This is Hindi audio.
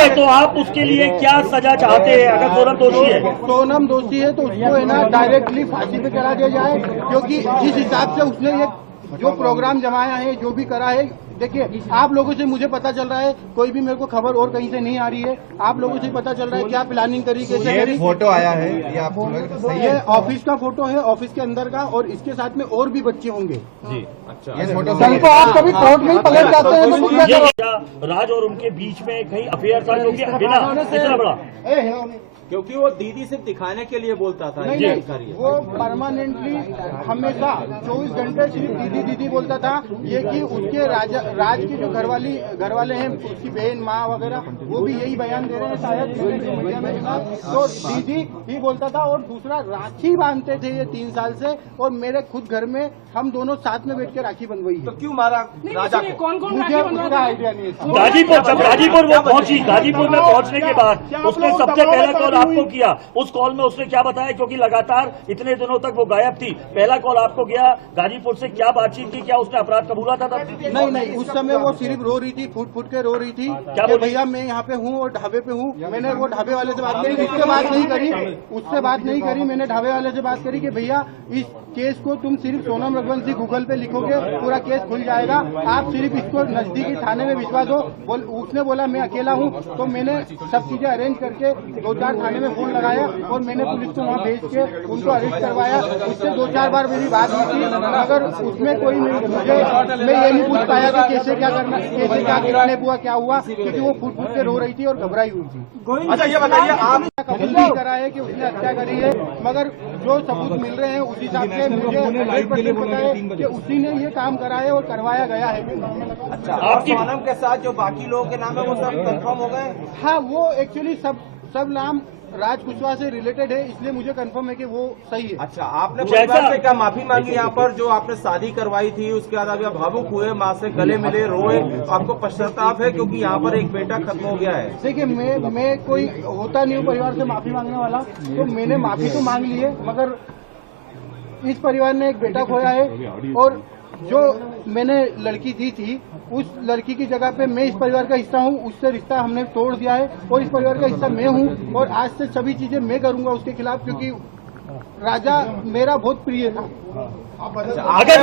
है तो आप उसके लिए क्या सजा चाहते हैं? अगर सोनम दोषी है, सोनम दोषी है तो उसको है ना डायरेक्टली फांसी पे करा दिया जाए, क्योंकि जिस हिसाब से उसने ये जो प्रोग्राम जमाया है, जो भी करा है, देखिए आप लोगों से मुझे पता चल रहा है, कोई भी मेरे को खबर और कहीं से नहीं आ रही है, आप लोगों से पता चल रहा है क्या प्लानिंग करी, कैसे करी। फोटो आया है ये आपको ये ऑफिस का फोटो है, ऑफिस के अंदर का, और इसके साथ में और भी बच्चे होंगे जी। अच्छा, ये फोटो कल को आप कभी कोर्ट में ही पलट जाते हैं तो क्या करोगे? राज और उनके बीच में कहीं अफेयर था जो कि बिना इतना बड़ा, क्योंकि वो दीदी सिर्फ दिखाने के लिए बोलता था। नहीं, वो परमानेंटली हमेशा 24 घंटे सिर्फ दीदी दीदी बोलता था। ये कि उसके राज की जो घरवाले हैं, उसकी बहन माँ वगैरह, वो भी यही बयान दे रहे हैं शायद मीडिया में। तो दीदी ही बोलता था, और दूसरा राखी बांधते थे ये 3 साल से, और मेरे खुद घर में हम दोनों साथ में बैठ के राखी बंधवाई है। तो क्यों मारा राजा को? मुझे उसका आइडिया नहीं है। गाजीपुर, जब गाजीपुर वो पहुंची, गाजीपुर में पहुंचने के बाद उसने सबसे पहला कॉल आपको किया। उस कॉल में उसने क्या बताया, क्योंकि लगातार इतने दिनों तक वो गायब थी? पहला कॉल आपको गया गाजीपुर से, क्या बातचीत की, क्या उसने अपराध कबूला था तब? नहीं, उस समय वो सिर्फ रो रही थी, फूट फूट के रो रही थी क्या कि भैया मैं यहाँ पे हूँ और ढाबे पे हूँ। मैंने वो ढाबे वाले से बात करी, उससे बात नहीं करी, मैंने ढाबे वाले से बात करी कि भैया इस केस को तुम सिर्फ सोनम रघुवंशी गूगल पे लिखोगे, पूरा केस खुल जाएगा, आप सिर्फ इसको नजदीकी थाने में भिजवा दो। उसने बोला मैं अकेला हूँ, तो मैंने सब चीजें अरेंज करके 2-4 थाने में फोन लगाया, और मैंने पुलिस को वहाँ भेज के उनको अरेस्ट करवाया। उससे 2-4 बार मेरी बात हुई थी, मगर उसमें कोई मैं ये नहीं पूछ पाया कि कैसे क्या करना, कैसे क्या किडनैप हुआ, क्या हुआ, क्योंकि वो फूट फूट के रो रही थी और घबराई हुई थी। अच्छा, ये बताइए, आप कबूल नहीं करा है कि उसने हत्या करी है, मगर जो सबूत मिल रहे हैं उस हिसाब से मुझे 100% पता है कि उसी ने ये काम करा है और करवाया गया है। अच्छा, और सोनम के साथ जो बाकी लोगों के नाम है वो सब कंफर्म हो गए? हाँ, वो एक्चुअली सब नाम राज कुशवाहा से रिलेटेड है, इसलिए मुझे कंफर्म है कि वो सही है। अच्छा, आपने परिवार से क्या माफी मांगी यहाँ पर, जो आपने शादी करवाई थी उसके बाद आप भावुक हुए, माँ से गले मिले, रोए, आपको पश्चाताप है क्योंकि यहाँ पर एक बेटा खत्म हो गया है? देखिए, मैं कोई होता नहीं हूँ परिवार से माफी मांगने वाला, तो मैंने माफी तो मांग ली है, मगर इस परिवार ने एक बेटा खोया है, और जो मैंने लड़की दी थी उस लड़की की जगह पे मैं इस परिवार का हिस्सा हूँ, उससे रिश्ता हमने तोड़ दिया है, और इस परिवार का हिस्सा मैं हूँ, और आज से सभी चीजें मैं करूंगा उसके खिलाफ, क्योंकि राजा मेरा बहुत प्रिय था। अगर